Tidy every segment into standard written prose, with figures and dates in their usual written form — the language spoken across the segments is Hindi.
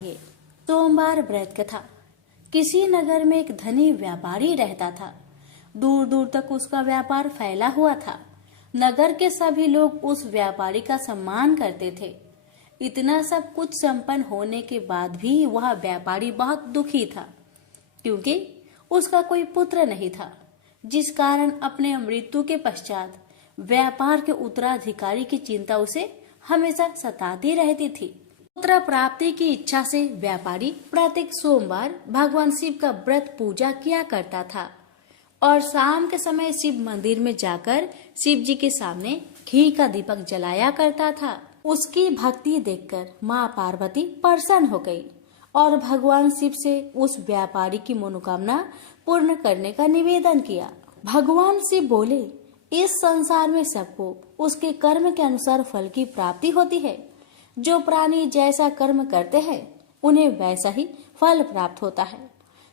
ये सोमवार व्रत कथा। किसी नगर में एक धनी व्यापारी रहता था। दूर दूर तक उसका व्यापार फैला हुआ था। नगर के सभी लोग उस व्यापारी का सम्मान करते थे। इतना सब कुछ संपन्न होने के बाद भी वह व्यापारी बहुत दुखी था, क्योंकि उसका कोई पुत्र नहीं था, जिस कारण अपने मृत्यु के पश्चात व्यापार के उत्तराधिकारी की चिंता उसे हमेशा सताती रहती थी। पुत्र प्राप्ति की इच्छा से व्यापारी प्रत्येक सोमवार भगवान शिव का व्रत पूजा किया करता था और शाम के समय शिव मंदिर में जाकर शिव जी के सामने घी का दीपक जलाया करता था। उसकी भक्ति देखकर माँ पार्वती प्रसन्न हो गई और भगवान शिव से उस व्यापारी की मनोकामना पूर्ण करने का निवेदन किया। भगवान शिव बोले, इस संसार में सबको उसके कर्म के अनुसार फल की प्राप्ति होती है। जो प्राणी जैसा कर्म करते हैं उन्हें वैसा ही फल प्राप्त होता है।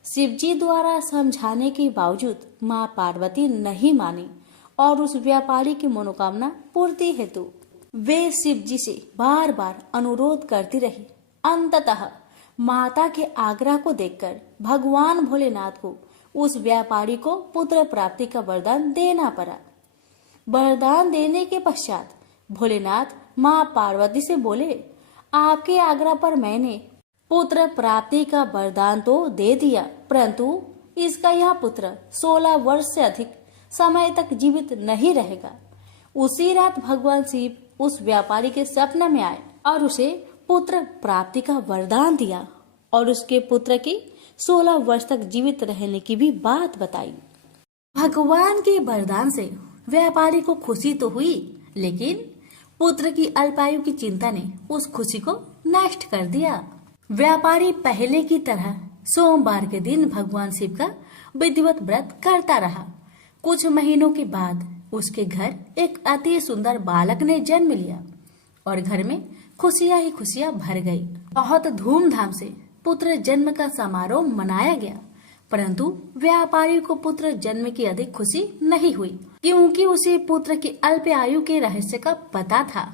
शिव जी द्वारा समझाने के बावजूद माँ पार्वती नहीं मानी और उस व्यापारी की मनोकामना पूर्ति हेतु वे शिव जी से बार बार अनुरोध करती रही। अंततः माता के आग्रह को देखकर भगवान भोलेनाथ को उस व्यापारी को पुत्र प्राप्ति का वरदान देना पड़ा। वरदान देने के पश्चात भोलेनाथ माँ पार्वती से बोले, आपके आग्रह पर मैंने पुत्र प्राप्ति का वरदान तो दे दिया, परंतु इसका यह पुत्र 16 वर्ष से अधिक समय तक जीवित नहीं रहेगा। उसी रात भगवान शिव उस व्यापारी के सपने में आए और उसे पुत्र प्राप्ति का वरदान दिया और उसके पुत्र की 16 वर्ष तक जीवित रहने की भी बात बताई। भगवान के वरदान से व्यापारी को खुशी तो हुई, लेकिन पुत्र की अल्पायु की चिंता ने उस खुशी को नष्ट कर दिया। व्यापारी पहले की तरह सोमवार के दिन भगवान शिव का विधिवत व्रत करता रहा। कुछ महीनों के बाद उसके घर एक अति सुंदर बालक ने जन्म लिया और घर में खुशियां ही खुशियां भर गई। बहुत धूमधाम से पुत्र जन्म का समारोह मनाया गया, परंतु व्यापारी को पुत्र जन्म की अधिक खुशी नहीं हुई, क्योंकि उसे पुत्र की अल्प आयु के रहस्य का पता था।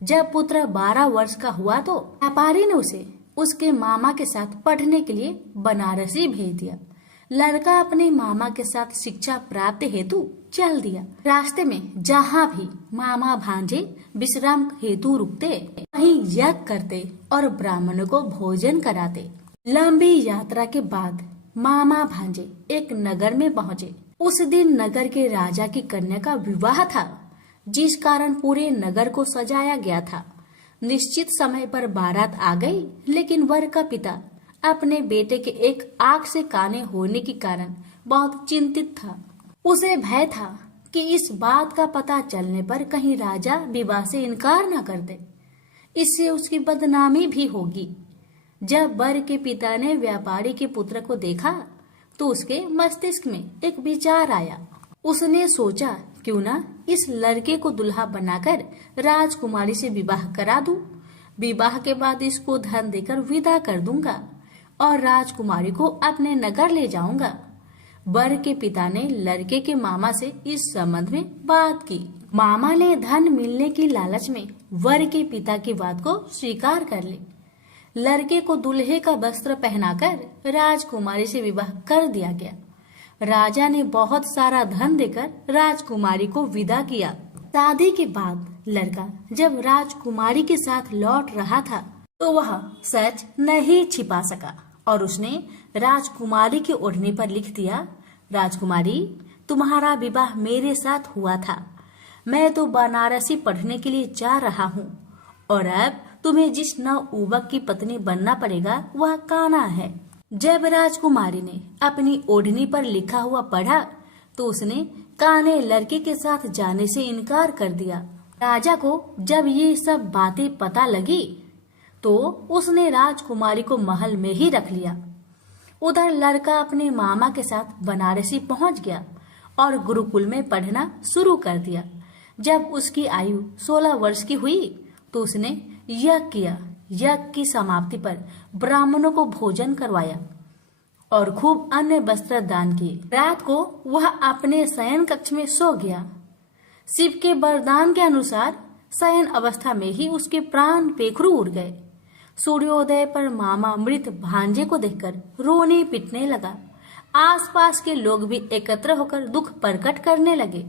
जब पुत्र 12 वर्ष का हुआ तो व्यापारी ने उसे उसके मामा के साथ पढ़ने के लिए बनारसी भेज दिया। लड़का अपने मामा के साथ शिक्षा प्राप्ति हेतु चल दिया। रास्ते में जहाँ भी मामा भांजे विश्राम हेतु रुकते, वहीं यज्ञ करते और ब्राह्मणों को भोजन कराते। लंबी यात्रा के बाद मामा भांजे एक नगर में पहुँचे। उस दिन नगर के राजा की कन्या का विवाह था, जिस कारण पूरे नगर को सजाया गया था। निश्चित समय पर बारात आ गई, लेकिन वर का पिता अपने बेटे के एक आंख से काने होने के कारण बहुत चिंतित था। उसे भय था कि इस बात का पता चलने पर कहीं राजा विवाह से इनकार न कर दे, इससे उसकी बदनामी भी होगी। जब वर के पिता ने व्यापारी के पुत्र को देखा तो उसके मस्तिष्क में एक विचार आया। उसने सोचा, क्यों ना इस लड़के को दुल्हा बनाकर राजकुमारी से विवाह करा दूं। विवाह के बाद इसको धन देकर विदा कर दूंगा और राजकुमारी को अपने नगर ले जाऊंगा। वर के पिता ने लड़के के मामा से इस संबंध में बात की। मामा ने धन मिलने की लालच में वर के पिता की बात को स्वीकार कर ली। लड़के को दूल्हे का वस्त्र पहनाकर राजकुमारी से विवाह कर दिया गया। राजा ने बहुत सारा धन देकर राजकुमारी को विदा किया। शादी के बाद लड़का जब राजकुमारी के साथ लौट रहा था तो वह सच नहीं छिपा सका और उसने राजकुमारी की ओढ़नी पर लिख दिया, राजकुमारी, तुम्हारा विवाह मेरे साथ हुआ था। मैं तो बनारसी पढ़ने के लिए जा रहा हूँ और अब तुम्हें जिस नवयुवक की पत्नी बनना पड़ेगा वह कान्हा है। जब राजकुमारी ने अपनी ओढ़नी पर लिखा हुआ पढ़ा तो उसने कान्हे लड़के के साथ जाने से इनकार कर दिया। राजा को जब ये सब बातें पता लगी तो उसने राजकुमारी को महल में ही रख लिया। उधर लड़का अपने मामा के साथ बनारसी पहुंच गया और गुरुकुल में पढ़ना शुरू कर दिया। जब उसकी आयु 16 वर्ष की हुई तो उसने यज्ञ किया। यज्ञ की समाप्ति पर ब्राह्मणों को भोजन करवाया और खूब अन्य वस्त्र दान किए। रात को वह अपने शयन कक्ष में सो गया। शिव के वरदान के अनुसार शयन अवस्था में ही उसके प्राण पेखरू उड़ गए। सूर्योदय पर मामा मृत भांजे को देखकर रोने पिटने लगा। आसपास के लोग भी एकत्र होकर दुख प्रकट करने लगे।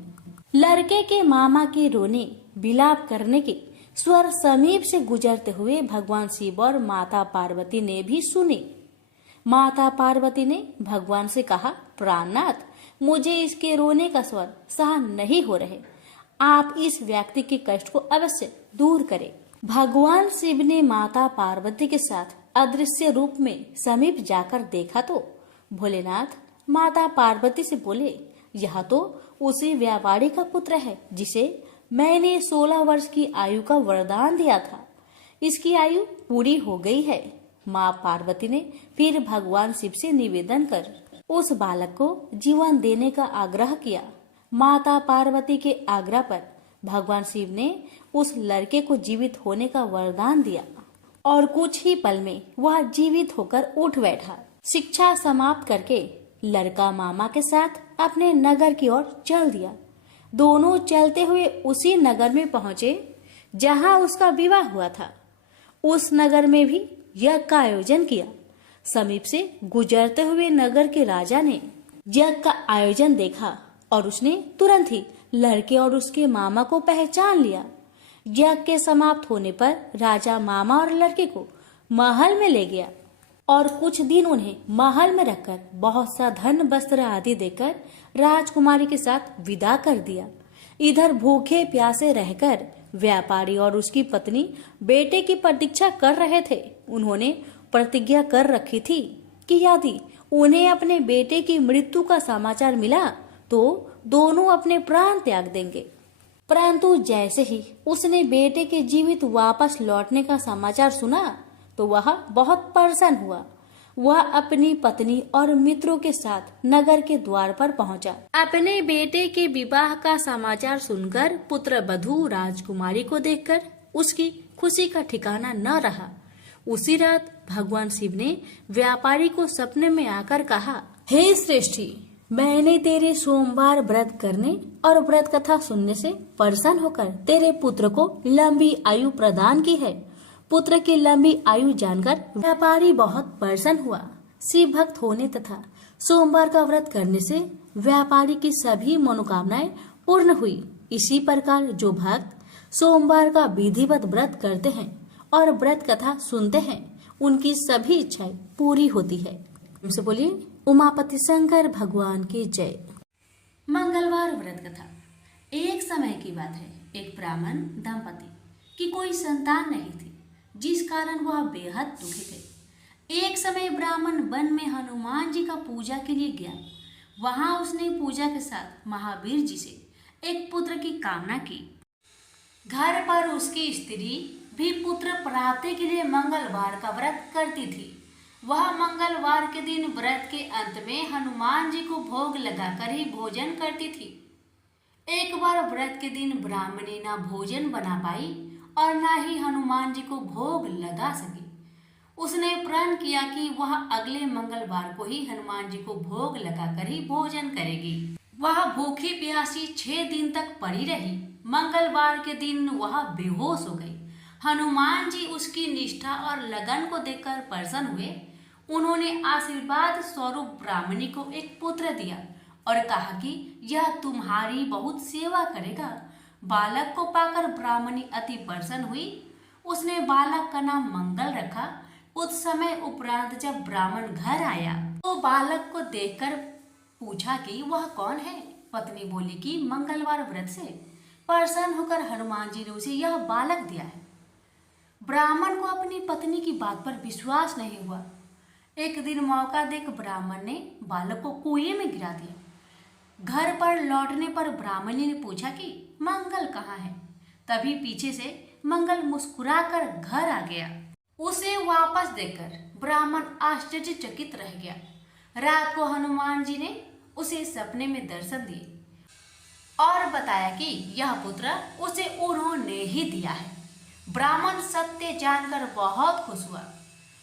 लड़के के मामा के रोने विलाप करने के स्वर समीप से गुजरते हुए भगवान शिव और माता पार्वती ने भी सुने। माता पार्वती ने भगवान से कहा, प्राणनाथ, मुझे इसके रोने का स्वर सहन नहीं हो रहे, आप इस व्यक्ति के कष्ट को अवश्य दूर करें। भगवान शिव ने माता पार्वती के साथ अदृश्य रूप में समीप जाकर देखा तो भोलेनाथ माता पार्वती से बोले, यह तो उसी व्यापारी का पुत्र है जिसे मैंने 16 वर्ष की आयु का वरदान दिया था। इसकी आयु पूरी हो गई है। माँ पार्वती ने फिर भगवान शिव से निवेदन कर उस बालक को जीवन देने का आग्रह किया। माता पार्वती के आग्रह पर भगवान शिव ने उस लड़के को जीवित होने का वरदान दिया और कुछ ही पल में वह जीवित होकर उठ बैठा। शिक्षा समाप्त करके लड़का मामा के साथ अपने नगर की ओर चल दिया। दोनों चलते हुए उसी नगर में पहुंचे जहां उसका विवाह हुआ था। उस नगर में भी यज्ञ का आयोजन किया। समीप से गुजरते हुए नगर के राजा ने यज्ञ का आयोजन देखा और उसने तुरंत ही लड़के और उसके मामा को पहचान लिया। यज्ञ के समाप्त होने पर राजा मामा और लड़के को महल में ले गया और कुछ दिन उन्हें महल में रखकर बहुत सा धन वस्त्र आदि देकर राजकुमारी के साथ विदा कर दिया। इधर भूखे प्यासे रहकर व्यापारी और उसकी पत्नी बेटे की प्रतीक्षा कर रहे थे। उन्होंने प्रतिज्ञा कर रखी थी कि यदि उन्हें अपने बेटे की मृत्यु का समाचार मिला तो दोनों अपने प्राण त्याग देंगे। परंतु जैसे ही उसने बेटे के जीवित वापस लौटने का समाचार सुना तो वह बहुत परेशान हुआ। वह अपनी पत्नी और मित्रों के साथ नगर के द्वार पर पहुंचा। अपने बेटे के विवाह का समाचार सुनकर पुत्र वधू राजकुमारी को देखकर उसकी खुशी का ठिकाना न रहा। उसी रात भगवान शिव ने व्यापारी को सपने में आकर कहा, हे श्रेष्ठी, मैंने तेरे सोमवार व्रत करने और व्रत कथा सुनने से प्रसन्न होकर तेरे पुत्र को लंबी आयु प्रदान की है। पुत्र की लंबी आयु जानकर व्यापारी बहुत प्रसन्न हुआ। शिव भक्त होने तथा सोमवार का व्रत करने से व्यापारी की सभी मनोकामनाएं पूर्ण हुई। इसी प्रकार जो भक्त सोमवार का विधिवत व्रत करते हैं और व्रत कथा सुनते हैं, उनकी सभी इच्छाएं पूरी होती है। हमसे बोलिए, उमापति शंकर भगवान की जय। मंगलवार व्रत कथा। एक समय की बात है, एक ब्राह्मण दंपति की कोई संतान नहीं थी, जिस कारण वह बेहद दुखी थे। एक समय ब्राह्मण वन में हनुमान जी का पूजा के लिए गया। वहां उसने पूजा के साथ महावीर जी से एक पुत्र की कामना की। घर पर उसकी स्त्री भी पुत्र प्राप्ति के लिए मंगलवार का व्रत करती थी। वह मंगलवार के दिन व्रत के अंत में हनुमान जी को भोग लगाकर ही भोजन करती थी। एक बार व्रत के दिन ब्राह्मणी न भोजन बना पाई और न ही हनुमान जी को भोग लगा सकी। उसने प्रण किया कि वह अगले मंगलवार को ही हनुमान जी को भोग लगाकर ही भोजन करेगी। वह भूखी प्यासी 6 दिन तक पड़ी रही। मंगलवार के दिन वह बेहोश हो गई। हनुमान जी उसकी निष्ठा और लगन को देखकर प्रसन्न हुए। उन्होंने आशीर्वाद स्वरूप ब्राह्मणी को एक पुत्र दिया और कहा कि यह तुम्हारी बहुत सेवा करेगा। बालक को पाकर ब्राह्मणी अति प्रसन्न हुई। उसने बालक का नाम मंगल रखा। कुछ समय उपरांत जब ब्राह्मण घर आया तो बालक को देखकर पूछा कि वह कौन है। पत्नी बोली कि मंगलवार व्रत से प्रसन्न होकर हनुमान जी ने उसे यह बालक दिया है। ब्राह्मण को अपनी पत्नी की बात पर विश्वास नहीं हुआ। एक दिन मौका देख ब्राह्मण ने बालक को कुएं में गिरा दिया। घर पर लौटने पर ब्राह्मणी ने पूछा कि मंगल कहाँ है। तभी पीछे से मंगल मुस्कुराकर घर आ गया। उसे वापस देखकर ब्राह्मण आश्चर्यचकित रह गया। रात को हनुमान जी ने उसे सपने में दर्शन दिए और बताया कि यह पुत्र उसे उन्होंने ही दिया है। ब्राह्मण सत्य जानकर बहुत खुश हुआ।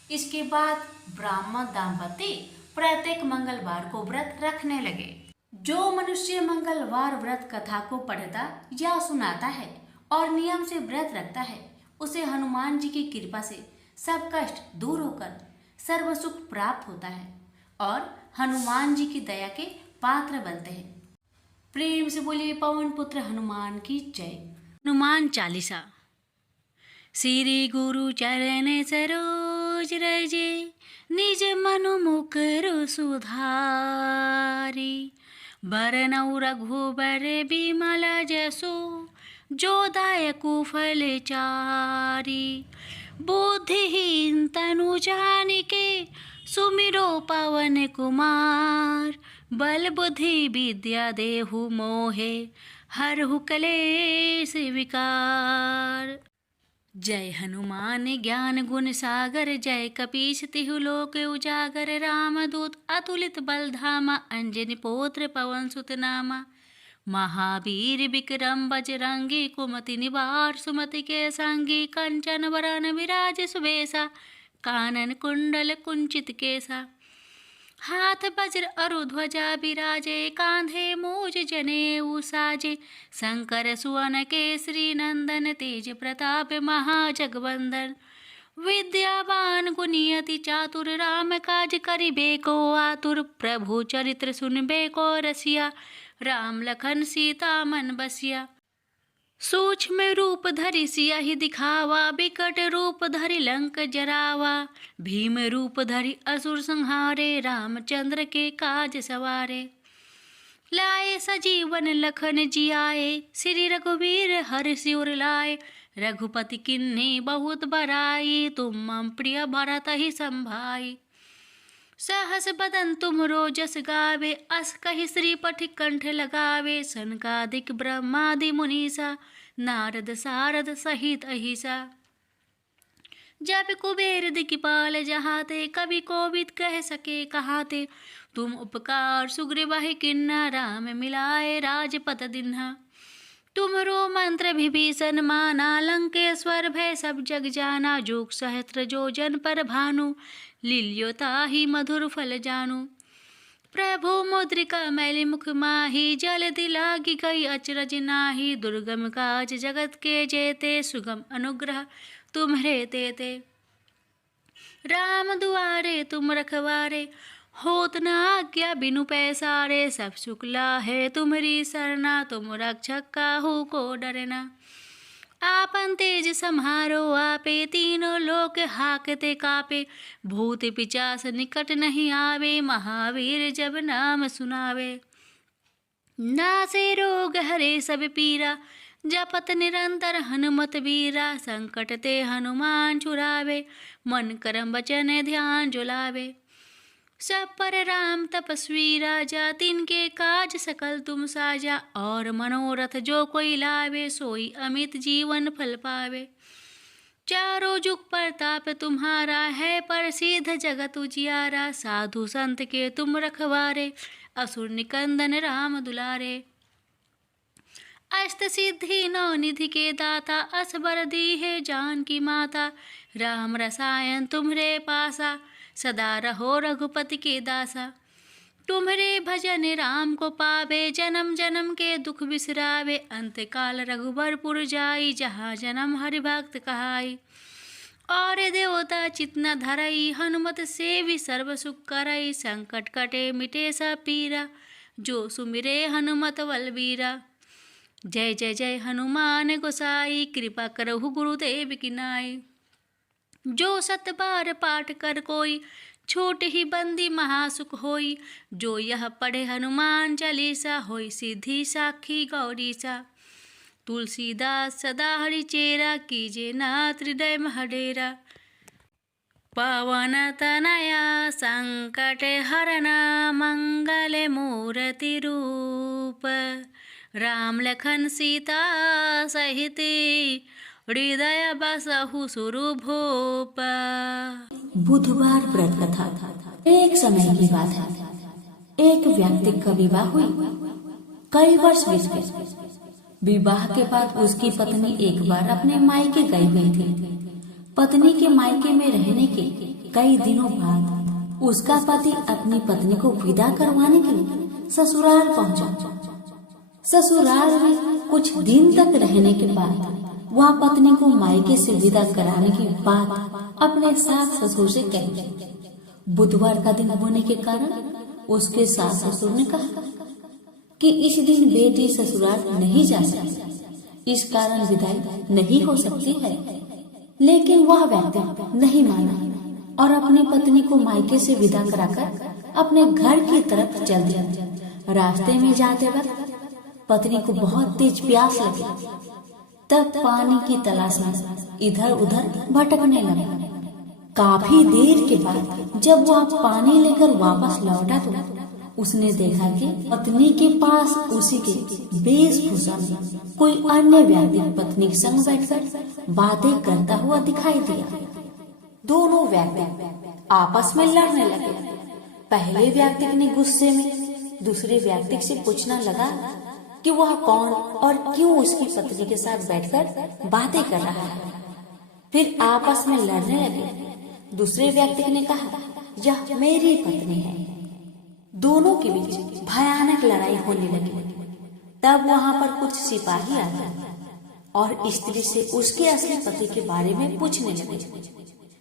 इसके बाद ब्राह्मण दंपति प्रत्येक मंगलवार को व्रत रखने लगे। जो मनुष्य मंगलवार व्रत कथा को पढ़ता या सुनाता है और नियम से व्रत रखता है, उसे हनुमान जी की कृपा से सब कष्ट दूर होकर सर्व सुख प्राप्त होता है और हनुमान जी की दया के पात्र बनते हैं। प्रेम से बोलिए पवन पुत्र हनुमान की जय। हनुमान चालीसा। श्री गुरु चरण सरोज रजे, निज मनु मुकुर सुधारी। बरनउँ रघुबर बिमल जसु, जो दायकु फल चारि। बुद्धिहीन तनु जानिके, सुमिरो पवन कुमार। बल बुद्धि विद्या देहु मोहे, हरहु कलेश विकार। जय हनुमान ज्ञान गुण सागर, जय कपीस तिहु लोक उजागर। रामदूत अतुलित बल धामा, अंजनी पुत्र पवन सुत नामा। महावीर विक्रम बजरंगी, कुमति निवार सुमति के संगी। कंचन वरन विराज सुबेसा, कानन कुंडल कुंचित केसा। हाथ वज्र अरु ध्वजा बिराजे, कांधे मूज जनेऊ साजे। शंकर सुवन केसरी नंदन, तेज प्रताप महाजगवंदन। विद्यावान गुणी अति चातुर, राम काज करिबे को आतुर। प्रभु चरित्र सुनबे को रसिया, राम लखन सीता मन बसिया। सूक्ष्म रूप धरि सियहि दिखावा, बिकट रूप धरि लंक जरावा। भीम रूप धरि असुर संहारे, रामचंद्र के काज सवारे। लाए सजीवन लखन जियाए, श्री रघुवीर हर्षि उर लाए। रघुपति किन्हीं बहुत बड़ाई, तुम मम प्रिय भरत ही संभाई। सहस बदन तुमरो जस गावे, अस कहि श्रीपति कंठ लगावे। सनकादिक ब्रह्मादि मुनीसा, नारद सारद सहित अहिसा। जब कुबेर दिखपाल जहाते, कवि कोविद कह सके कहाते। तुम उपकार सुग्रीवाहि किन्ना, राम मिलाए राजपद दिन्हा। तुमरो मंत्र विभीषण माना, लंकेश्वर भय सब जग जाना। जोग सहस्त्र जो जन पर भानु, लील्यो ताहि मधुर फल जानु। प्रभु मुद्रिका मैली मुख माही, जल्दी लागी गई अचरज नाही। दुर्गम काज जगत के जेते, सुगम अनुग्रह तुम्हरे तेते। राम दुआरे तुम रखवारे, होत न आज्ञा बिनु पैसारे। सब सुख लाहे तुम्हरी सरना, तुम रक्षक काहू को डरना। आपन तेज सम्हारो आपे, तीनों लोक हाकते कापे। भूत पिचास निकट नहीं आवे, महावीर जब नाम सुनावे। नासे रोग हरे सब पीरा, जपत निरंतर हनुमत वीरा। संकट ते हनुमान छुड़ावे, मन करम वचन ध्यान जुलावे। सब पर राम तपस्वी राजा, तिनके काज सकल तुम साजा। और मनोरथ जो कोई लावे, सोई अमित जीवन फल पावे। चारों जुग प्रताप तुम्हारा है, प्रसिद्ध जगत उजियारा। साधु संत के तुम रखवारे, असुर निकंदन राम दुलारे। अष्ट सिद्धि नौ निधि के दाता, असबर दी है जान की माता। राम रसायन तुम्हरे पासा, सदा रहो रघुपति के दासा। तुम्हरे भजन राम को पावे, जन्म जन्म के दुख बिसरावे। अंत काल रघुबरपुर जाई, जहाँ जन्म हरि भक्त कहाई। और देवता चितना धरई, हनुमत सेवी सर्व सुख करई। संकट कटे मिटे सब पीरा, जो सुमिरे हनुमत बलबीरा। जय जय जय हनुमान गोसाई, कृपा करहु गुरुदेव की नाई। जो सत बार पाठ कर कोई, छोट ही बंदी महासुख होई। जो यह पढ़े हनुमान चालीसा, होई सिद्धि साखी गौरीसा। तुलसीदास सदा हरि चेरा, कीजे नाथ हृदय महडेरा। पवन तनया संकट हरना, मंगल मूर्ति रूप। राम लखन सीता सहित, हृदय बसहु सुरभूप। बुधवार व्रत कथा। एक समय की बात है, एक व्यक्ति का विवाह हुई। कई वर्ष बीत गए। विवाह के बाद उसकी पत्नी एक बार अपने मायके गई हुई थी। पत्नी के मायके में रहने के कई दिनों बाद उसका पति अपनी पत्नी को विदा करवाने के लिए ससुराल पहुंचा। ससुराल में कुछ दिन तक रहने के बाद वह पत्नी को मायके से विदा कराने की बात अपने सास ससुर से कही। बुधवार का दिन होने के कारण उसके सास ससुर ने कहा कि इस दिन बेटी ससुराल नहीं जा सकती, इस कारण विदाई नहीं हो सकती है। लेकिन वह व्यक्ति नहीं माना और अपनी पत्नी को मायके से विदा कराकर अपने घर की तरफ चल दिया। रास्ते में जाते वक्त पत्नी को बहुत तेज प्यास लगी, तब पानी की तलाश में इधर उधर भटकने लगा। काफी देर के बाद जब वह पानी लेकर वापस लौटा तो उसने देखा कि पत्नी के पास उसी के वेशभूषा में कोई अन्य व्यक्ति पत्नी के संग बैठकर बातें करता हुआ दिखाई दिया। दोनों व्यक्ति आपस में लड़ने लगे। पहले व्यक्ति ने गुस्से में दूसरे व्यक्ति से पूछना लगा कि वह कौन और क्यों उसकी पत्नी के साथ बैठकर बातें कर रहा है। फिर आपस में लड़ने लगे। दूसरे व्यक्ति ने कहा, यह मेरी पत्नी है। दोनों के बीच भयानक लड़ाई होने लगी। तब वहां पर कुछ सिपाही आ गए और स्त्री से उसके असली पति के बारे में पूछने लगे।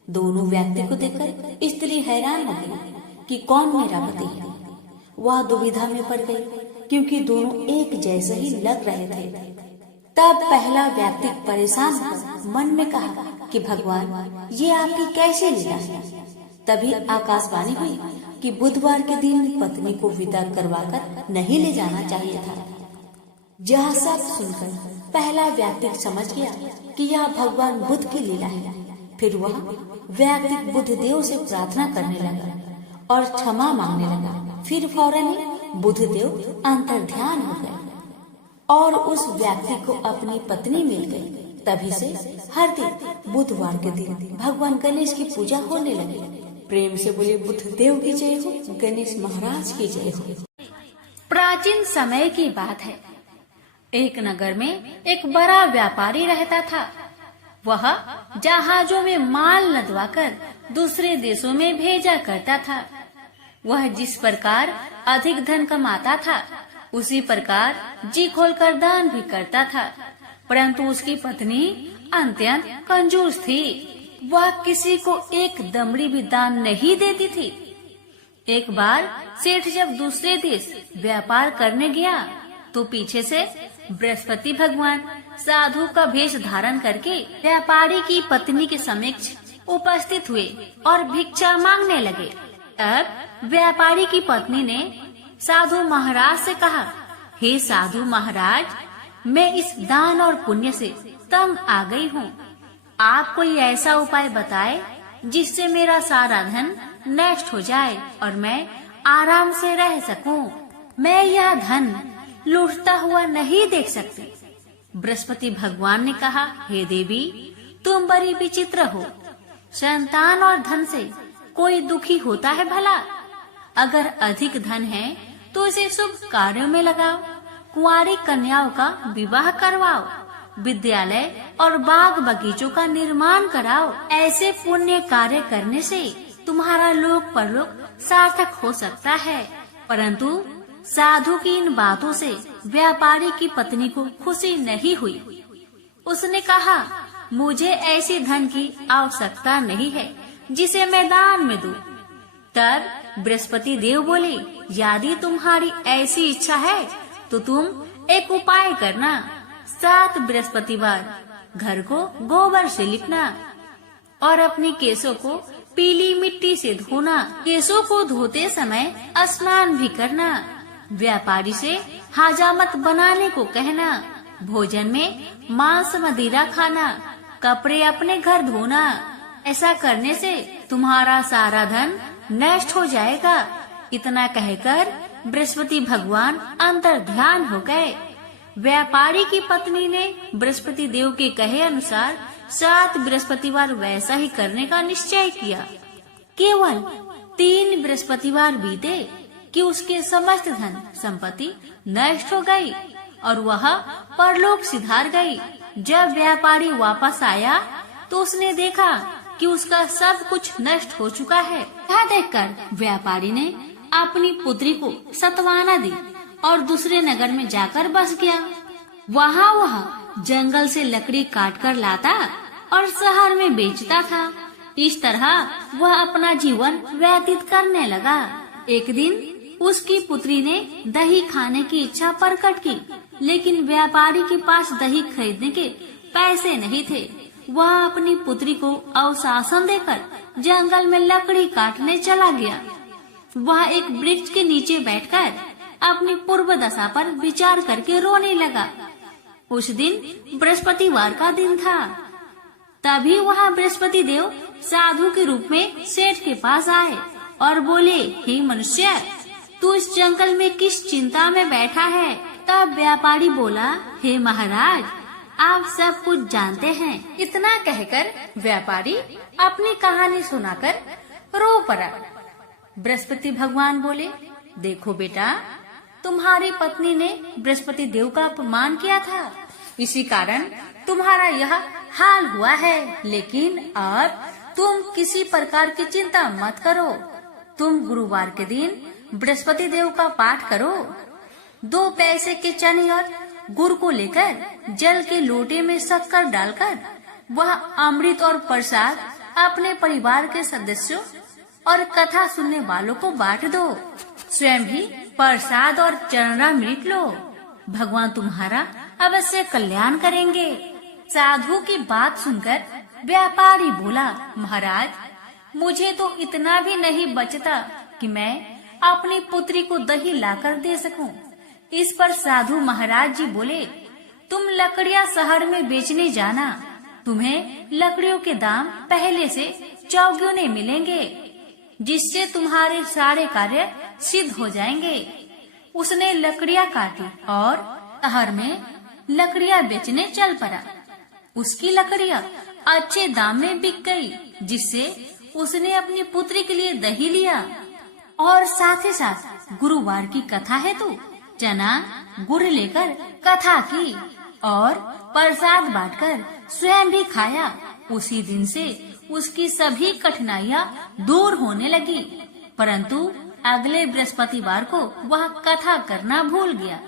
दोनों व्यक्ति को देखकर स्त्री हैरान हो गई कि कौन मेरा पति है। वह दुविधा में पड़ गई क्योंकि दोनों एक जैसे ही लग रहे थे। तब पहला व्यक्ति परेशान होकर मन में कहा कि भगवान, ये आपकी कैसे लीला है। तभी आकाशवाणी हुई कि बुधवार के दिन पत्नी को विदा करवाकर नहीं ले जाना चाहिए था। यह सब सुनकर पहला व्यक्ति समझ गया कि यह भगवान बुद्ध की लीला है। फिर वह व्यक्ति बुद्धदेव से प्रार्थना करने लगा और क्षमा मांगने लगा। फिर फौरन ही बुद्धदेव अंतर्ध्यान हो गए और उस व्यक्ति को अपनी पत्नी मिल गई। तभी से हर दिन बुधवार के दिन भगवान गणेश की पूजा होने लगी। प्रेम से बोले बुद्धदेव की जय हो, गणेश महाराज की जय हो। प्राचीन समय की बात है। एक नगर में एक बड़ा व्यापारी रहता था। वह जहाजों में माल लदवाकर दूसरे देशों में भेजा करता था। वह जिस प्रकार अधिक धन कमाता था, उसी प्रकार जी खोलकर दान भी करता था। परंतु उसकी पत्नी अत्यंत कंजूस थी। वह किसी को एक दमड़ी भी दान नहीं देती थी। एक बार सेठ जब दूसरे देश व्यापार करने गया तो पीछे से बृहस्पति भगवान साधु का वेश धारण करके व्यापारी की पत्नी के समक्ष उपस्थित हुए और भिक्षा मांगने लगे। अब व्यापारी की पत्नी ने साधु महाराज से कहा, हे साधु महाराज, मैं इस दान और पुण्य से तंग आ गई हूँ। आप कोई ऐसा उपाय बताए जिससे मेरा सारा धन नष्ट हो जाए और मैं आराम से रह सकूं। मैं यह धन लूटता हुआ नहीं देख सकती। बृहस्पति भगवान ने कहा, हे देवी, तुम बड़ी विचित्र हो। संतान और धन से कोई दुखी होता है भला? अगर अधिक धन है तो इसे शुभ कार्यों में लगाओ। कुंवारी कन्याओं का विवाह करवाओ। विद्यालय और बाग बगीचों का निर्माण कराओ। ऐसे पुण्य कार्य करने से तुम्हारा लोक परलोक सार्थक हो सकता है। परंतु साधु की इन बातों से व्यापारी की पत्नी को खुशी नहीं हुई। उसने कहा, मुझे ऐसी धन की आवश्यकता नहीं है जिसे मैं दान में दूं। तब बृहस्पति देव बोले, यदि तुम्हारी ऐसी इच्छा है तो तुम एक उपाय करना। 7 बृहस्पतिवार घर को गोबर से लिपना और अपने केसों को पीली मिट्टी से धोना। केसों को धोते समय स्नान भी करना। व्यापारी से हजामत बनाने को कहना। भोजन में मांस मदिरा खाना। कपड़े अपने घर धोना। ऐसा करने से तुम्हारा सारा धन नष्ट हो जाएगा। इतना कहकर बृहस्पति भगवान अंतर्ध्यान हो गए। व्यापारी की पत्नी ने बृहस्पति देव के कहे अनुसार 7 बृहस्पतिवार वैसा ही करने का निश्चय किया। केवल 3 बृहस्पतिवार बीते कि उसके समस्त धन संपत्ति नष्ट हो गई और वह परलोक सिधार गई। जब व्यापारी वापस आया तो उसने देखा कि उसका सब कुछ नष्ट हो चुका है। यह देखकर व्यापारी ने अपनी पुत्री को सत्वाना दी और दूसरे नगर में जाकर बस गया। वहाँ जंगल से लकड़ी काट कर लाता और शहर में बेचता था। इस तरह वह अपना जीवन व्यतीत करने लगा। एक दिन उसकी पुत्री ने दही खाने की इच्छा प्रकट की, लेकिन व्यापारी के पास दही खरीदने के पैसे नहीं थे। वह अपनी पुत्री को अवशासन देकर जंगल में लकड़ी काटने चला गया। वह एक वृक्ष के नीचे बैठकर अपनी पूर्व दशा पर विचार करके रोने लगा। उस दिन बृहस्पतिवार का दिन था। तभी वहाँ बृहस्पति देव साधु के रूप में सेठ के पास आए और बोले, हे मनुष्य, तू इस जंगल में किस चिंता में बैठा है? तब व्यापारी बोला, हे महाराज, आप सब कुछ जानते हैं। इतना कहकर व्यापारी अपनी कहानी सुनाकर रो पड़ा। बृहस्पति भगवान बोले, देखो बेटा, तुम्हारी पत्नी ने बृहस्पति देव का अपमान किया था, इसी कारण तुम्हारा यह हाल हुआ है। लेकिन अब तुम किसी प्रकार की चिंता मत करो। तुम गुरुवार के दिन बृहस्पति देव का पाठ करो। 2 पैसे के चने और गुड़ को लेकर जल के लोटे में शक्कर डालकर वह अमृत और प्रसाद अपने परिवार के सदस्यों और कथा सुनने वालों को बांट दो। स्वयं भी प्रसाद और चरणामृत लो। भगवान तुम्हारा अवश्य कल्याण करेंगे। साधु की बात सुनकर व्यापारी बोला, महाराज, मुझे तो इतना भी नहीं बचता कि मैं अपनी पुत्री को दही लाकर दे सकूं। इस पर साधु महाराज जी बोले, तुम लकड़ियां शहर में बेचने जाना, तुम्हें लकड़ियों के दाम पहले से चौगुने मिलेंगे, जिससे तुम्हारे सारे कार्य सिद्ध हो जाएंगे। उसने लकड़ियां काटी और शहर में लकड़ियां बेचने चल पड़ा। उसकी लकड़ियां अच्छे दाम में बिक गई, जिससे उसने अपनी पुत्री के लिए दही लिया और साथ ही साथ गुरुवार की कथा हेतु चना गुड़ लेकर कथा की और प्रसाद बांटकर स्वयं भी खाया। उसी दिन से उसकी सभी कठिनाइयां दूर होने लगी, परंतु अगले बृहस्पतिवार को वह कथा करना भूल गया।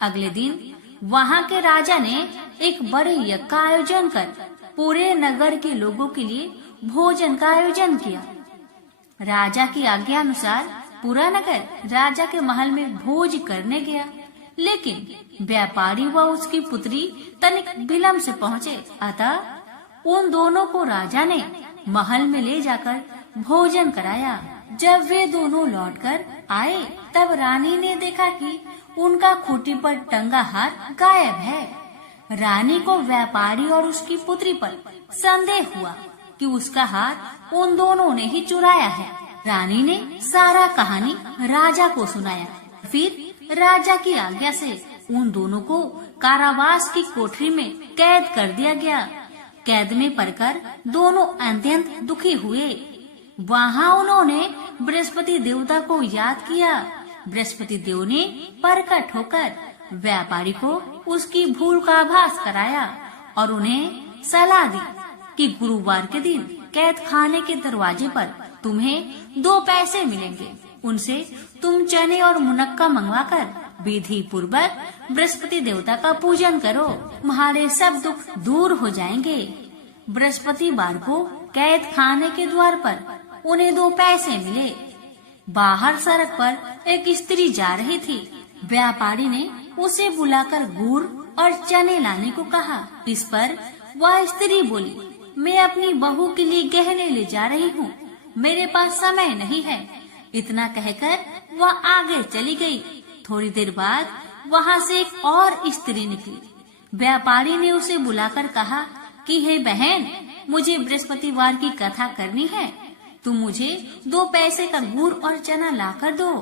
अगले दिन वहाँ के राजा ने एक बड़े यज्ञ का आयोजन कर पूरे नगर के लोगों के लिए भोजन का आयोजन किया। राजा की आज्ञा अनुसार पूरा नगर राजा के महल में भोज करने गया, लेकिन व्यापारी व उसकी पुत्री तनिक विलंब से पहुँचे। अतः उन दोनों को राजा ने महल में ले जाकर भोजन कराया। जब वे दोनों लौटकर आए, तब रानी ने देखा कि उनका खूंटी पर टंगा हार गायब है। रानी को व्यापारी और उसकी पुत्री पर संदेह हुआ कि उसका हार उन दोनों ने ही चुराया है। रानी ने सारा कहानी राजा को सुनाया। फिर राजा की आज्ञा से उन दोनों को कारावास की कोठरी में कैद कर दिया गया। कैद में पड़कर दोनों अत्यंत दुखी हुए। वहाँ उन्होंने बृहस्पति देवता को याद किया। बृहस्पति देव ने प्रकट होकर व्यापारी को उसकी भूल का आभास कराया और उन्हें सलाह दी कि गुरुवार के दिन कैद खाने के दरवाजे पर तुम्हें 2 पैसे मिलेंगे। उनसे तुम चने और मुनक्का मंगवाकर विधि पूर्वक बृहस्पति देवता का पूजन करो, तुम्हारे सब दुख दूर हो जाएंगे। बृहस्पतिवार को कैद खाने के द्वार पर उन्हें 2 पैसे मिले। बाहर सड़क पर एक स्त्री जा रही थी। व्यापारी ने उसे बुलाकर गुड़ और चने लाने को कहा। इस पर वह स्त्री बोली, मैं अपनी बहू के लिए गहने ले जा रही हूँ, मेरे पास समय नहीं है। इतना कहकर वह आगे चली गई। थोड़ी देर बाद वहाँ से एक और स्त्री निकली। व्यापारी ने उसे बुलाकर कहा कि हे बहन, मुझे बृहस्पतिवार की कथा करनी है, तुम मुझे 2 पैसे का गुड़ और चना लाकर दो।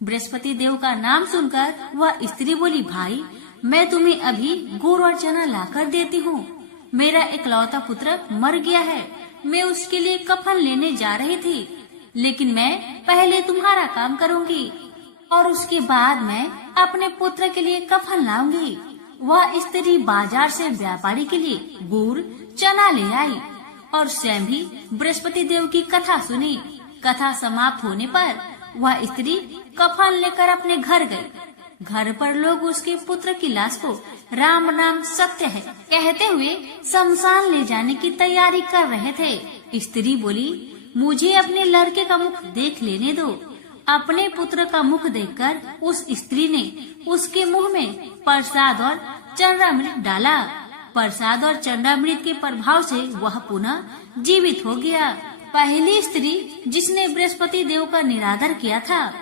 बृहस्पति देव का नाम सुनकर वह स्त्री बोली, भाई, मैं तुम्हें अभी गुड़ और चना लाकर देती हूँ। मेरा इकलौता पुत्र मर गया है, मैं उसके लिए कफन लेने जा रही थी, लेकिन मैं पहले तुम्हारा काम करूँगी और उसके बाद मैं अपने पुत्र के लिए कफन लाऊंगी। वह स्त्री बाजार से व्यापारी के लिए गुड़ चना ले आई और स्वयं भी बृहस्पति देव की कथा सुनी। कथा समाप्त होने पर वह स्त्री कफन लेकर अपने घर गई। घर पर लोग उसके पुत्र की लाश को राम नाम सत्य है कहते हुए शमशान ले जाने की तैयारी कर रहे थे। स्त्री बोली, मुझे अपने लड़के का मुख देख लेने दो। अपने पुत्र का मुख देखकर उस स्त्री ने उसके मुंह में प्रसाद और चंद्रामृत डाला। प्रसाद और चंद्रामृत के प्रभाव से वह पुनः जीवित हो गया। पहली स्त्री जिसने बृहस्पति देव का निरादर किया था,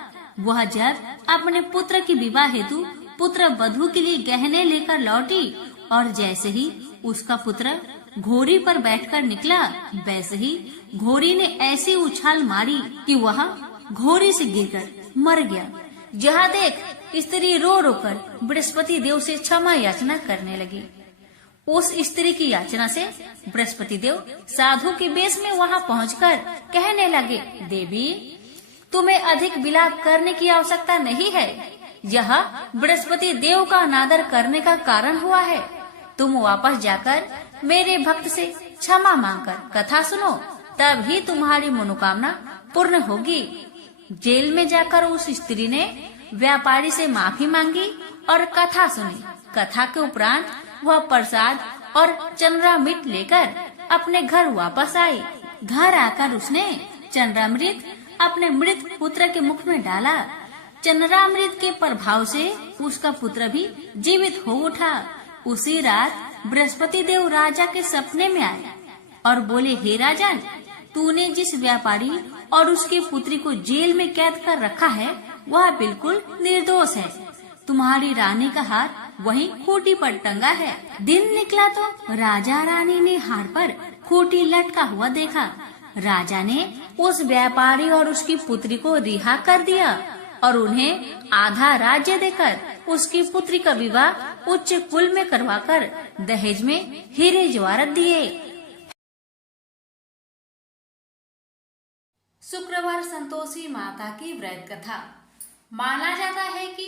वह जब अपने पुत्र की विवाह हेतु पुत्र वधू के लिए गहने लेकर लौटी और जैसे ही उसका पुत्र घोड़ी पर बैठकर निकला, वैसे ही घोड़ी ने ऐसी उछाल मारी कि वह घोड़ी से गिरकर मर गया। यह देख स्त्री रो रो कर बृहस्पति देव से क्षमा याचना करने लगी। उस स्त्री की याचना से बृहस्पति देव साधु के वेश में वहां पहुंचकर कहने लगे, देवी, तुम्हें अधिक विलाप करने की आवश्यकता नहीं है। यह बृहस्पति देव का अनादर करने का कारण हुआ है। तुम वापस जाकर मेरे भक्त से क्षमा मांगकर कथा सुनो, तभी तुम्हारी मनोकामना पूर्ण होगी। जेल में जाकर उस स्त्री ने व्यापारी से माफी मांगी और कथा सुनी। कथा के उपरांत वह प्रसाद और चंद्रामृत लेकर अपने घर वापस आई। घर आकर उसने चंद्रामृत अपने मृत पुत्र के मुख में डाला। चंद्रामृत के प्रभाव से उसका पुत्र भी जीवित हो उठा। उसी रात बृहस्पति देव राजा के सपने में आए और बोले, हे राजन, तूने जिस व्यापारी और उसकी पुत्री को जेल में कैद कर रखा है, वह बिल्कुल निर्दोष है। तुम्हारी रानी का हार वहीं खूंटी पर टंगा है। दिन निकला तो राजा रानी ने हार पर खूंटी लटका हुआ देखा। राजा ने उस व्यापारी और उसकी पुत्री को रिहा कर दिया और उन्हें आधा राज्य देकर उसकी पुत्री का विवाह उच्च कुल में करवाकर दहेज में हीरे जवाहरात दिए। शुक्रवार संतोषी माता की व्रत कथा। माना जाता है कि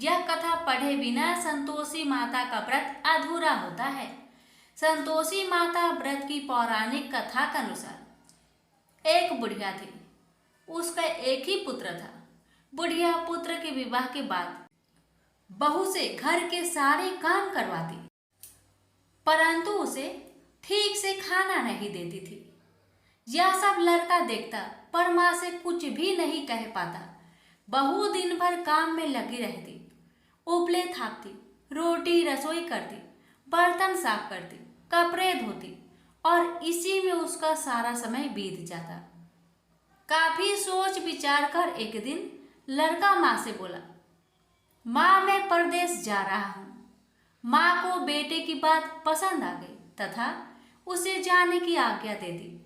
यह कथा पढ़े बिना संतोषी माता का व्रत अधूरा होता है। संतोषी माता व्रत की पौराणिक कथा के अनुसार एक बुढ़िया थी। उसका एक ही पुत्र था। बुढ़िया पुत्र के विवाह के बाद बहू से घर के सारे काम करवाती, परंतु उसे ठीक से खाना नहीं देती थी। यह सब लड़का देखता पर माँ से कुछ भी नहीं कह पाता। बहू दिन भर काम में लगी रहती, उपले थापती, रोटी रसोई करती, बर्तन साफ करती, कपड़े धोती और इसी में उसका सारा समय बीत जाता। काफी सोच विचार कर एक दिन लड़का माँ से बोला, माँ, मैं परदेश जा रहा हूँ। माँ को बेटे की बात पसंद आ गई तथा उसे जाने की आज्ञा दे दी।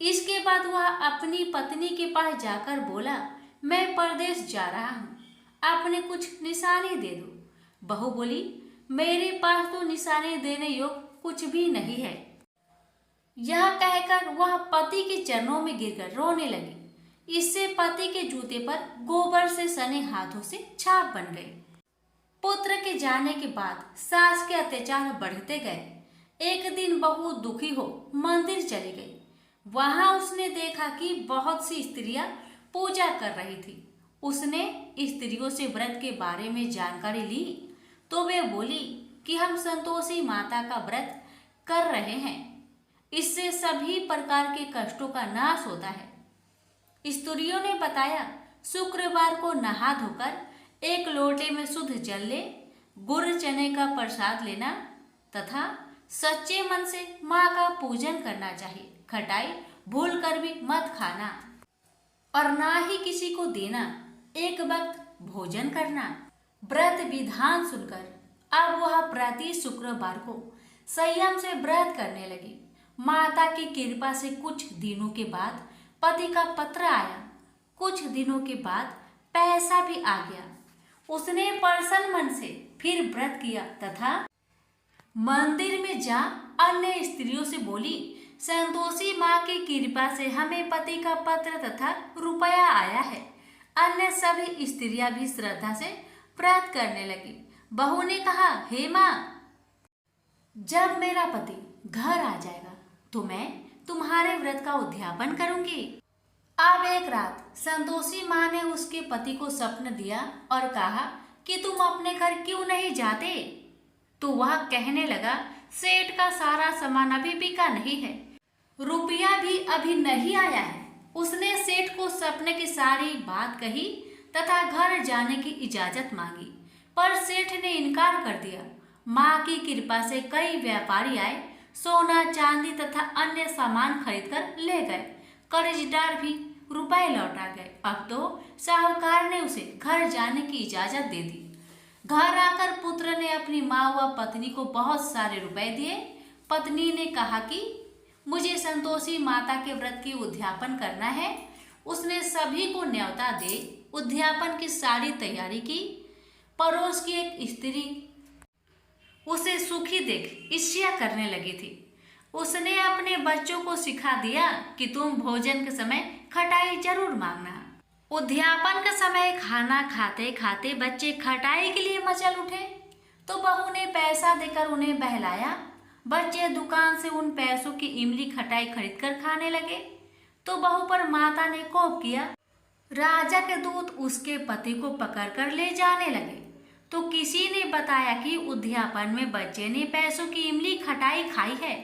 इसके बाद वह अपनी पत्नी के पास जाकर बोला, मैं परदेश जा रहा हूँ, आपने कुछ निशानी दे दो। बहू बोली, मेरे पास तो निशानी देने योग कुछ भी नहीं है। यह कहकर वह पति के चरणों में गिरकर रोने लगी। इससे पति के जूते पर गोबर से सने हाथों से छाप बन गई। पुत्र के जाने के बाद सास के अत्याचार बढ़ते गए। एक दिन बहू दुखी हो मंदिर चली गई। वहां उसने देखा कि बहुत सी स्त्रियां पूजा कर रही थी। उसने स्त्रियों से व्रत के बारे में जानकारी ली तो वे बोली कि हम संतोषी माता का व्रत कर रहे हैं, इससे सभी प्रकार के कष्टों का नाश होता है। स्त्रियों ने बताया, शुक्रवार को नहा धोकर एक लोटे में शुद्ध जल ले, गुड़ चने का प्रसाद लेना तथा सच्चे मन से माँ का पूजन करना चाहिए। खटाई भूल कर भी मत खाना और ना ही किसी को देना। एक वक्त भोजन करना। व्रत विधान सुनकर अब वह प्रति शुक्रवार को संयम से व्रत करने लगी। माता की कृपा से कुछ दिनों के बाद पति का पत्र आया। कुछ दिनों के बाद पैसा भी आ गया। उसने प्रसन्न मन से फिर व्रत किया तथा मंदिर में जा अन्य स्त्रियों से बोली, संतोषी माँ की कृपा से हमें पति का पत्र तथा रुपया आया है। अन्य सभी स्त्रियां भी श्रद्धा से व्रत करने लगी। बहू ने कहा, हे माँ, जब मेरा पति घर आ जाएगा तो मैं तुम्हारे व्रत का उद्यापन करूंगी। अब एक रात संतोषी माँ ने उसके पति को स्वप्न दिया और कहा कि तुम अपने घर क्यों नहीं जाते? तो वह कहने लगा, सेठ का सारा सामान अभी बिका नहीं है, रुपया भी अभी नहीं आया है। उसने सेठ को सपने की सारी बात कही तथा घर जाने की इजाजत मांगी, पर सेठ ने इनकार कर दिया। माँ की कृपा से कई व्यापारी आए, सोना चांदी तथा अन्य सामान खरीदकर ले गए। कर्जदार भी रुपए लौटा गए। अब तो साहूकार ने उसे घर जाने की इजाजत दे दी। घर आकर पुत्र ने अपनी माँ व पत्नी को बहुत सारे रुपए दिए। पत्नी ने कहा कि मुझे संतोषी माता के व्रत की उद्यापन करना है। उसने सभी को न्योता दे उद्यापन की सारी तैयारी की। पड़ोस की एक स्त्री उसे सुखी देख ईर्ष्या करने लगी थी। उसने अपने बच्चों को सिखा दिया कि तुम भोजन के समय खटाई जरूर मांगना। उद्यापन के समय खाना खाते खाते बच्चे खटाई के लिए मचल उठे, तो बहू ने पैसा देकर उन्हें बहलाया। बच्चे दुकान से उन पैसों की इमली खटाई खरीदकर खाने लगे, तो बहू पर माता ने कोप किया। राजा के दूत उसके पति को पकड़कर ले जाने लगे, तो किसी ने बताया कि उद्यापन में बच्चे ने पैसों की इमली खटाई खाई है।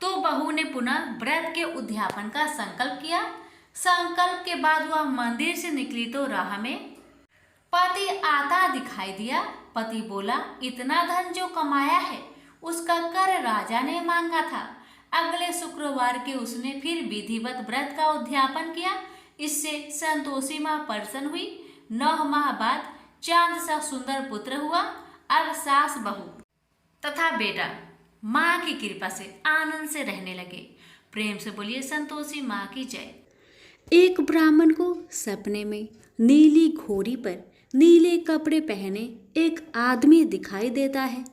तो बहू ने पुनः व्रत के उद्यापन का संकल्प किया। संकल्प के बाद वह मंदिर से निकली तो राह में पति आता दिखाई दिया। पति बोला, इतना धन जो कमाया है उसका कर राजा ने मांगा था। अगले शुक्रवार के उसने फिर विधिवत व्रत का उद्यापन किया। इससे संतोषी माँ प्रसन्न हुई। 9 माह बाद चांद सा सुंदर पुत्र हुआ। अब सास बहू तथा बेटा माँ की कृपा से आनंद से रहने लगे। प्रेम से बोलिए संतोषी माँ की जय। एक ब्राह्मण को सपने में नीली घोड़ी पर नीले कपड़े पहने एक आदमी दिखाई देता है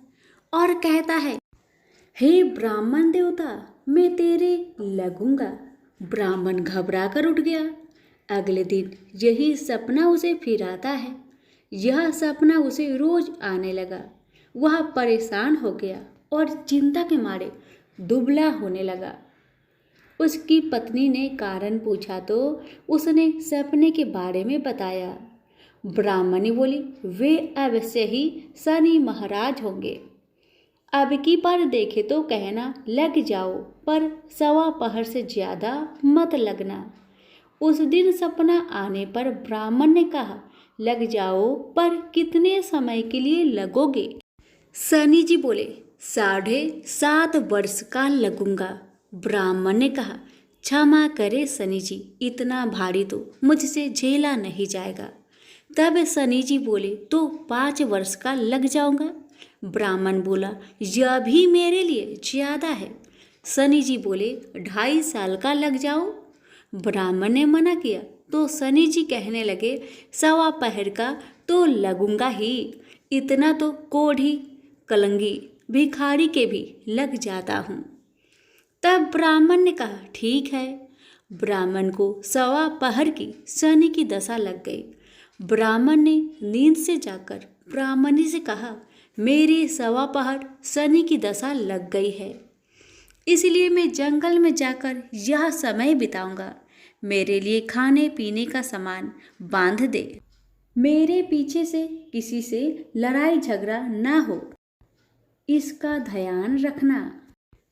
और कहता है, हे ब्राह्मण देवता, मैं तेरे लगूंगा। ब्राह्मण घबरा कर उठ गया। अगले दिन यही सपना उसे फिर आता है। यह सपना उसे रोज आने लगा। वह परेशान हो गया और चिंता के मारे दुबला होने लगा। उसकी पत्नी ने कारण पूछा तो उसने सपने के बारे में बताया। ब्राह्मणी बोली, वे अवश्य ही शनि महाराज होंगे। अब की बार देखे तो कहना लग जाओ, पर 1.25 पहर से ज्यादा मत लगना। उस दिन सपना आने पर ब्राह्मण ने कहा, लग जाओ, पर कितने समय के लिए लगोगे? शनि जी बोले, 7.5 वर्ष का लगूंगा। ब्राह्मण ने कहा, क्षमा करे शनि जी, इतना भारी तो मुझसे झेला नहीं जाएगा। तब शनि जी बोले, तो 5 वर्ष का लग जाऊंगा। ब्राह्मण बोला, यह भी मेरे लिए ज्यादा है। शनि जी बोले, 2.5 साल का लग जाओ। ब्राह्मण ने मना किया तो शनि जी कहने लगे, 1.25 पहर का तो लगूंगा ही। इतना तो कोढ़ी कलंगी भिखारी के भी लग जाता हूँ। तब ब्राह्मण ने कहा, ठीक है। ब्राह्मण को 1.25 पहर की शनि की दशा लग गई। ब्राह्मण ने नींद से जाकर ब्राह्मणी से कहा, मेरी 1.25 पहर शनि की दशा लग गई है, इसलिए मैं जंगल में जाकर यह समय बिताऊंगा। मेरे लिए खाने पीने का सामान बांध दे। मेरे पीछे से किसी से लड़ाई झगड़ा ना हो, इसका ध्यान रखना।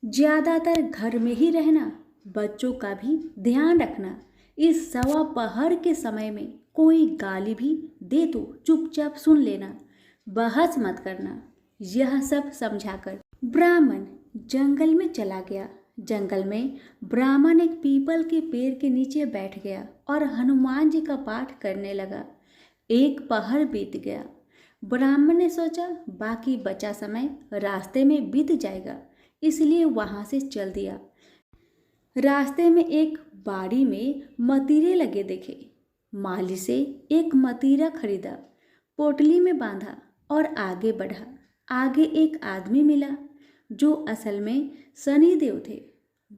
ज्यादातर घर में ही रहना। बच्चों का भी ध्यान रखना। इस 1.25 पहर के समय में कोई गाली भी दे तो चुपचाप सुन लेना, बहस मत करना। यह सब समझाकर ब्राह्मण जंगल में चला गया। जंगल में ब्राह्मण एक पीपल के पेड़ के नीचे बैठ गया और हनुमान जी का पाठ करने लगा। 1 पहर बीत गया। ब्राह्मण ने सोचा बाकी बचा समय रास्ते में बीत जाएगा, इसलिए वहां से चल दिया। रास्ते में एक बाड़ी में मतीरे लगे देखे। माली से एक मतीरा खरीदा, पोटली में बांधा और आगे बढ़ा। आगे एक आदमी मिला जो असल में शनिदेव थे।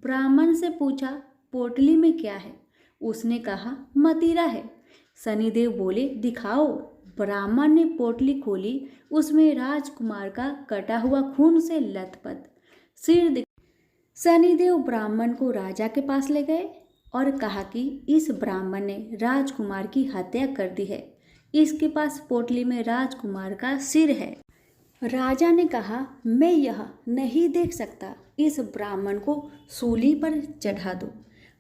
ब्राह्मण से पूछा, पोटली में क्या है? उसने कहा, मतीरा है। शनिदेव बोले, दिखाओ। ब्राह्मण ने पोटली खोली। उसमें राजकुमार का कटा हुआ खून से लथपथ सिर। शनिदेव ब्राह्मण को राजा के पास ले गए और कहा कि इस ब्राह्मण ने राजकुमार की हत्या कर दी है, इसके पास पोटली में राजकुमार का सिर है। राजा ने कहा, मैं यह नहीं देख सकता, इस ब्राह्मण को सूली पर चढ़ा दो।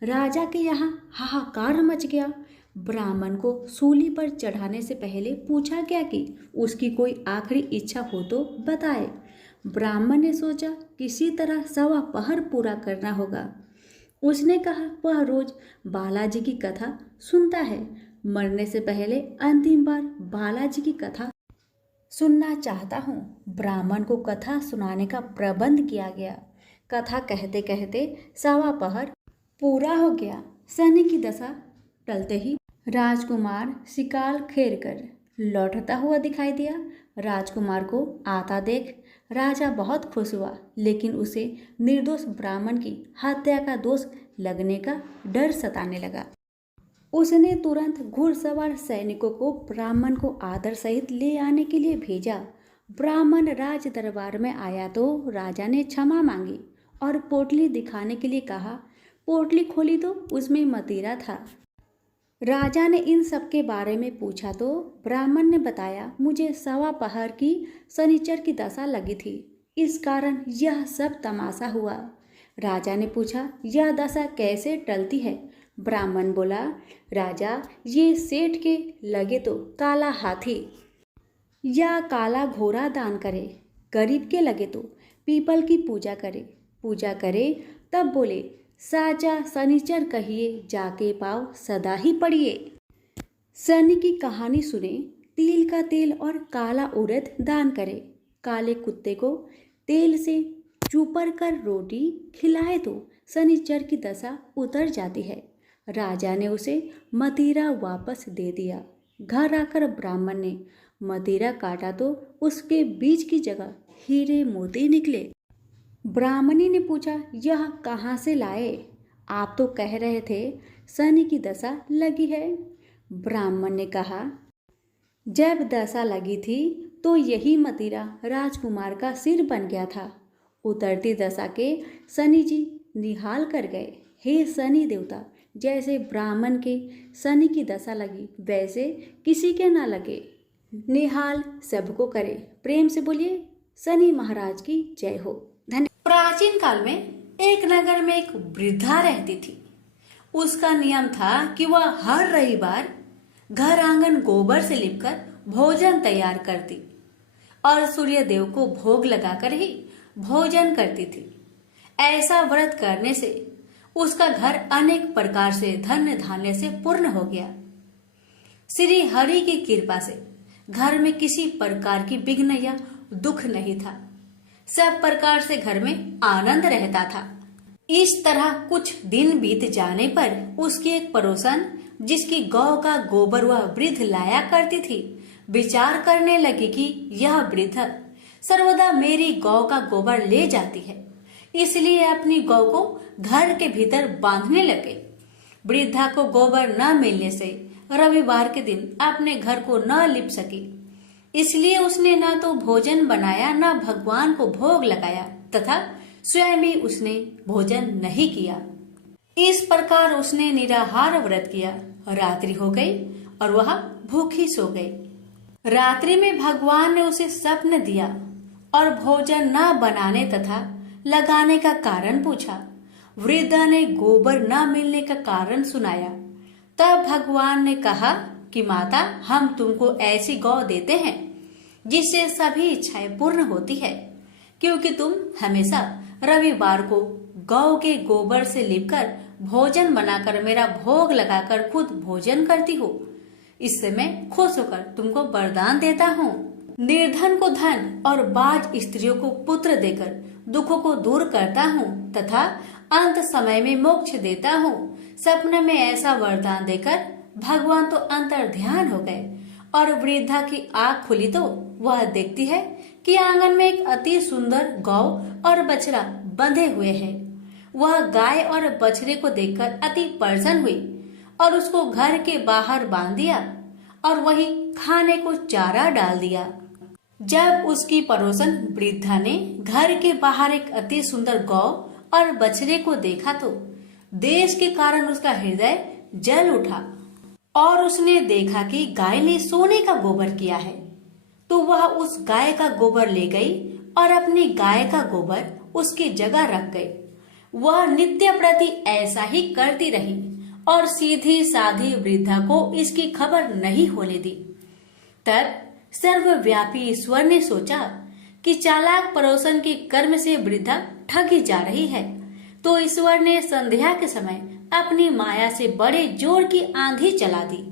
राजा के यहाँ हाहाकार मच गया। ब्राह्मण को सूली पर चढ़ाने से पहले पूछा गया कि उसकी कोई आखिरी इच्छा हो तो बताए। ब्राह्मण ने सोचा किसी तरह 1.25 पहर पूरा करना होगा। उसने कहा वह रोज बालाजी की कथा सुनता है, मरने से पहले अंतिम बार बालाजी की कथा सुनना चाहता हूँ। ब्राह्मण को कथा सुनाने का प्रबंध किया गया। कथा कहते कहते 1.25 पहर पूरा हो गया। शनि की दशा टलते ही राजकुमार शिकार खेर कर लौटता हुआ दिखाई दिया। राजकुमार को आता देख राजा बहुत खुश हुआ, लेकिन उसे निर्दोष ब्राह्मण की हत्या का दोष लगने का डर सताने लगा। उसने तुरंत घुड़सवार सैनिकों को ब्राह्मण को आदर सहित ले आने के लिए भेजा। ब्राह्मण राज दरबार में आया तो राजा ने क्षमा मांगी और पोटली दिखाने के लिए कहा। पोटली खोली तो उसमें मदिरा था। राजा ने इन सब के बारे में पूछा तो ब्राह्मण ने बताया, मुझे 1.25 पहर की शनिचर की दशा लगी थी, इस कारण यह सब तमाशा हुआ। राजा ने पूछा, यह दशा कैसे टलती है? ब्राह्मण बोला, राजा, ये सेठ के लगे तो काला हाथी या काला घोड़ा दान करे, गरीब के लगे तो पीपल की पूजा करे तब बोले, साचा शनिचर कहिए, जाके पाव सदा ही पड़िए। शनि की कहानी सुने, तिल का तेल और काला उड़द दान करे, काले कुत्ते को तेल से चूपर कर रोटी खिलाए तो शनिचर की दशा उतर जाती है। राजा ने उसे मदिरा वापस दे दिया। घर आकर ब्राह्मण ने मदिरा काटा तो उसके बीज की जगह हीरे मोती निकले। ब्राह्मणी ने पूछा, यह कहाँ से लाए? आप तो कह रहे थे शनि की दशा लगी है। ब्राह्मण ने कहा, जब दशा लगी थी तो यही मदिरा राजकुमार का सिर बन गया था। उतरती दशा के शनि जी निहाल कर गए। हे शनि देवता, जैसे ब्राह्मण के शनि की दशा लगी वैसे किसी के ना लगे, निहाल सबको करे। प्रेम से बोलिए, शनि महाराज की जय हो। धन्यवाद। प्राचीन काल में एक नगर में एक वृद्धा रहती थी। उसका नियम था कि वह हर रविवार घर आंगन गोबर से लिपकर भोजन तैयार करती और सूर्य देव को भोग लगाकर ही भोजन करती थी। ऐसा व्रत करने से उसका घर अनेक प्रकार से धन्य धान्य से पूर्ण हो गया। श्री हरि की कृपा से घर में किसी प्रकार की विघ्न या दुख नहीं था। सब प्रकार से घर में आनंद रहता था। इस तरह कुछ दिन बीत जाने पर उसकी एक पड़ोसन, जिसकी गौ का गोबर वह वृद्ध लाया करती थी, विचार करने लगी कि यह वृद्ध सर्वदा मेरी गौ का गोबर ले जाती है, इसलिए अपनी गौ को घर के भीतर बांधने लगे। वृद्धा को गोबर न मिलने से रविवार के दिन अपने घर को न लिप सकी, इसलिए उसने न तो भोजन बनाया न भगवान को भोग लगाया तथा स्वयं भी उसने भोजन नहीं किया। इस प्रकार उसने निराहार व्रत किया। रात्रि हो गई और वह भूखी सो गई। रात्रि में भगवान ने उसे स्वप्न दिया और भोजन न बनाने तथा लगाने का कारण पूछा। वृद्धा ने गोबर न मिलने का कारण सुनाया। तब भगवान ने कहा कि माता, हम तुमको ऐसी गौ देते हैं जिससे सभी इच्छाएं पूर्ण होती है, क्योंकि तुम हमेशा रविवार को गौ के गोबर से लिपकर भोजन बनाकर मेरा भोग लगाकर खुद भोजन करती हो। इससे मैं खुश होकर तुमको वरदान देता हूँ। निर्धन को धन और बाज स्त्रियों को पुत्र देकर दुखों को दूर करता हूँ तथा अंत समय में मोक्ष देता हूँ। सपने में ऐसा वरदान देकर भगवान तो अंतर ध्यान हो गए और वृद्धा की आँख खुली तो वह देखती है कि आंगन में एक अति सुंदर गौ और बछड़ा बंधे हुए हैं। वह गाय और बछड़े को देखकर अति प्रसन्न हुई और उसको घर के बाहर बांध दिया और वही खाने को चारा डाल दिया। जब उसकी पड़ोसन वृद्धा ने घर के बाहर एक अति सुंदर गौ और बछड़े को देखा तो देश के कारण उसका हृदय जल उठा। और उसने देखा कि गाय ने सोने का गोबर किया है, तो वह उस गाय का गोबर ले गई और अपनी गाय का गोबर उसकी जगह रख गई। वह नित्य प्रति ऐसा ही करती रही और सीधी साधी वृद्धा को इसकी खबर नहीं होने दी। तब सर्वव्यापी ईश्वर ने सोचा कि चालाक पड़ोसन के कर्म से वृद्धा ठगी जा रही है, तो ईश्वर ने संध्या के समय अपनी माया से बड़े जोर की आंधी चला दी।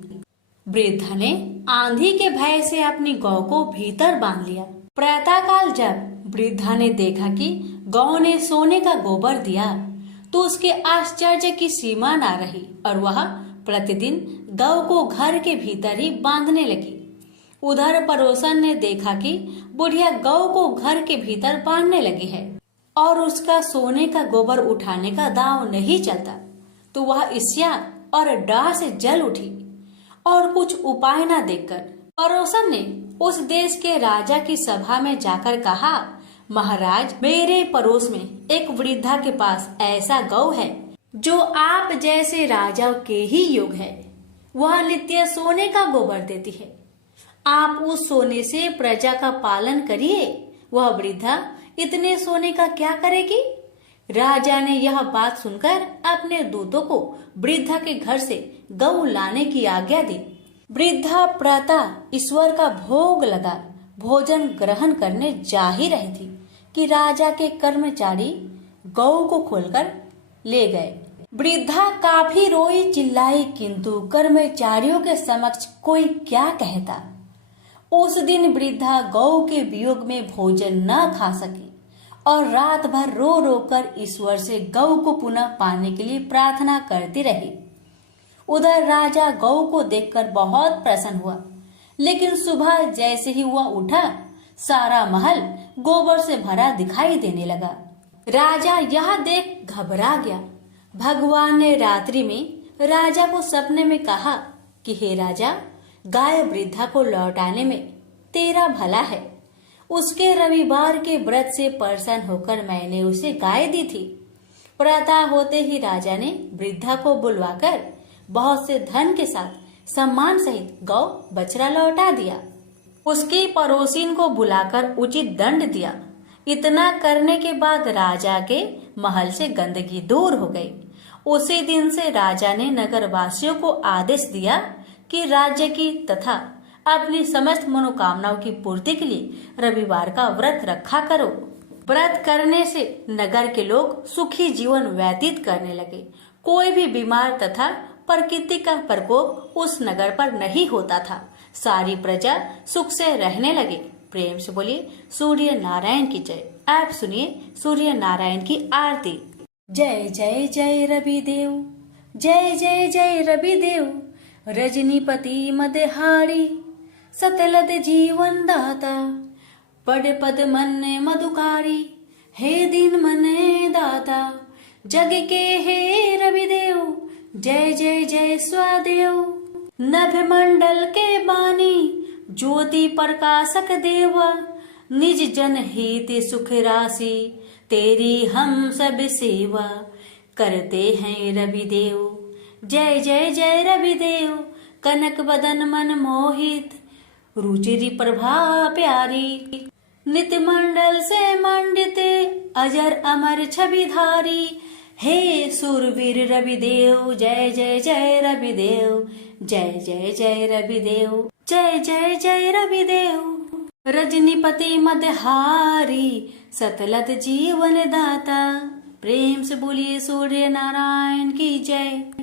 वृद्धा ने आंधी के भय से अपनी गौ को भीतर बांध लिया। प्रातःकाल जब वृद्धा ने देखा कि गौ ने सोने का गोबर दिया, तो उसके आश्चर्य की सीमा न रही और वह प्रतिदिन गौ को घर के भीतर ही बांधने लगी। उधर पड़ोसन ने देखा कि बुढ़िया गौ को घर के भीतर बांधने लगी है और उसका सोने का गोबर उठाने का दांव नहीं चलता, तो वह ईर्ष्या और डाह से जल उठी और कुछ उपाय न देखकर पड़ोसन ने उस देश के राजा की सभा में जाकर कहा, महाराज, मेरे पड़ोस में एक वृद्धा के पास ऐसा गौ है जो आप जैसे राजा के ही योग है। वह नित्य सोने का गोबर देती है। आप उस सोने से प्रजा का पालन करिए। वह वृद्धा इतने सोने का क्या करेगी? राजा ने यह बात सुनकर अपने दूतों को वृद्धा के घर से गौ लाने की आज्ञा दी। वृद्धा प्रातः ईश्वर का भोग लगा भोजन ग्रहण करने जा ही रही थी कि राजा के कर्मचारी गौ को खोलकर ले गए। वृद्धा काफी रोई चिल्लाई, किंतु कर्मचारियों के समक्ष कोई क्या कहता। उस दिन वृद्धा गौ के वियोग में भोजन न खा सकी और रात भर रो रो कर ईश्वर से गौ को पुनः पाने के लिए प्रार्थना करती रही। उधर राजा गौ को देखकर बहुत प्रसन्न हुआ, लेकिन सुबह जैसे ही वह उठा, सारा महल गोबर से भरा दिखाई देने लगा। राजा यह देख घबरा गया। भगवान ने रात्रि में राजा को सपने में कहा कि हे राजा, गाय वृद्धा को लौटाने में तेरा भला है। उसके रविवार के व्रत से प्रसन्न होकर मैंने उसे गाय दी थी। प्रातः होते ही राजा ने वृद्धा को बुलवाकर बहुत से धन के साथ सम्मान सहित गौ बछड़ा लौटा दिया। उसकी पड़ोसिन को बुलाकर उचित दंड दिया। इतना करने के बाद राजा के महल से गंदगी दूर हो गई। उसी दिन से राजा ने नगरवासियों को आदेश दिया कि राज्य की तथा अपनी समस्त मनोकामनाओं की पूर्ति के लिए रविवार का व्रत रखा करो। व्रत करने से नगर के लोग सुखी जीवन व्यतीत करने लगे। कोई भी बीमार तथा प्रकृति का प्रकोप उस नगर पर नहीं होता था। सारी प्रजा सुख से रहने लगे। प्रेम से बोलिए सूर्य नारायण की जय। आप सुनिए सूर्य नारायण की आरती। जय जय जय रवि देव, जय जय जय रवि देव, रजनीपति मदहारी, सतलद जीवन दाता, पद पद मन मधुकारी, हे दीन मन दाता, जग के हे रवि देव, जय जय जय स्वादेव। नभ मंडल के बानी, ज्योति प्रकाशक देवा, निज जन हित सुख राशि, तेरी हम सब सेवा करते हैं रवि देव। जय जय जय रवि देव, कनक बदन मन मोहित, रुचिरी प्रभा प्यारी, नित्य मंडल से मंडित, अजर अमर छवि धारी, हे सूरवीर रवि देव, जय जय जय रवि देव, जय जय जय रवि देव, जय जय जय रवि देव। रजनीपति मदहारी, सतलत जीवन दाता। प्रेम से बोलिए सूर्य नारायण की जय।